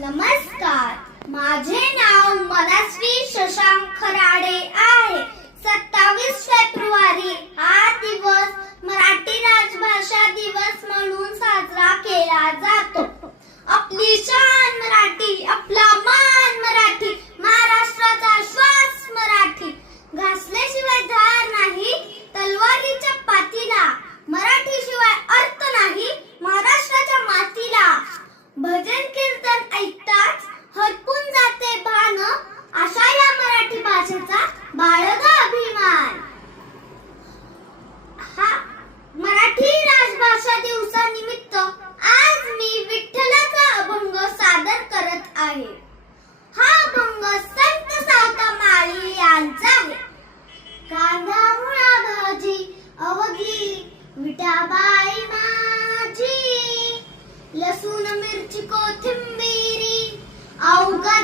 नमस्कार, माझे नाव मनस्वी शशांक खराडे आहे. 27 फेब्रुवारी हा दिवस मराठी राजभाषा दिवस म्हणून साजरा केला जातो. आपली शान मराठी, आपला मान मराठी, महाराष्ट्राचा श्वास मराठी. घासल्याशिवाय धार नाही तलवारीच्या पातीला, मराठी शिवाय अर्थ नाही महाराष्ट्राच्या मातीला. भजन कीर्तन ऐकताच हरपून जाते भान, अशा या मराठी भाषेचा बाळगा अभिमान. हा मराठी राजभाषा दिवसानिमित्त आज मी विठ्ठलाचा अभंग सादर करत आहे. हा अभंग संत सावता माळी यांचा आहे. कांदा मुळा भाजी अवघी विठाबाई माझी, लसूण मिरची कोथिंबिरी अवघा